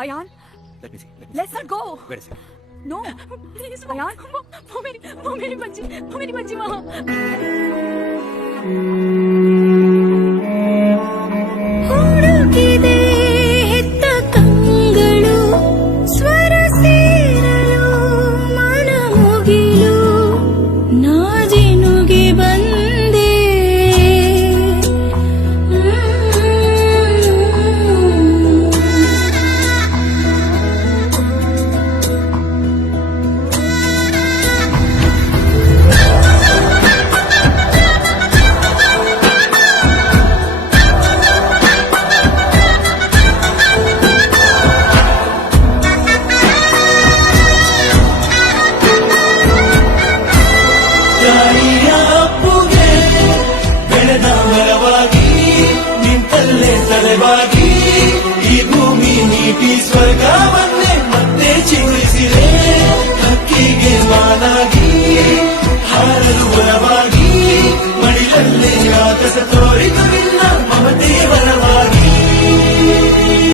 Ayan, Let me see. let's not go. Wait a second. No. Please, Ayan. वो मेरी बच्ची वहाँ. ಹುಡುಕಿದೆ ಹೆತ್ತ ಕಂಗಳು ಸ್ವರ ಸೇರಲು ಮನ ಮುಗಿಲು ನಾಜಿನುಗೆ ಬಂದೆ ಗಾಳಿಯ ಅಪ್ಪುಗೆ ಬೆಳೆದ ಮರವಾಗಿ ನಿಂತಲ್ಲೇ ತಲೆವಾಗಿ ಈ ಭೂಮಿ ನೀಟಿ ಸ್ವರ್ಗವನ್ನೇ ಮತ್ತೆ ಚಿಗುರಿಸಿದೆ ಹಕ್ಕಿಗೆ ಮಾನಾಗಿ ಹಾರಲು ಬಲವಾಗಿ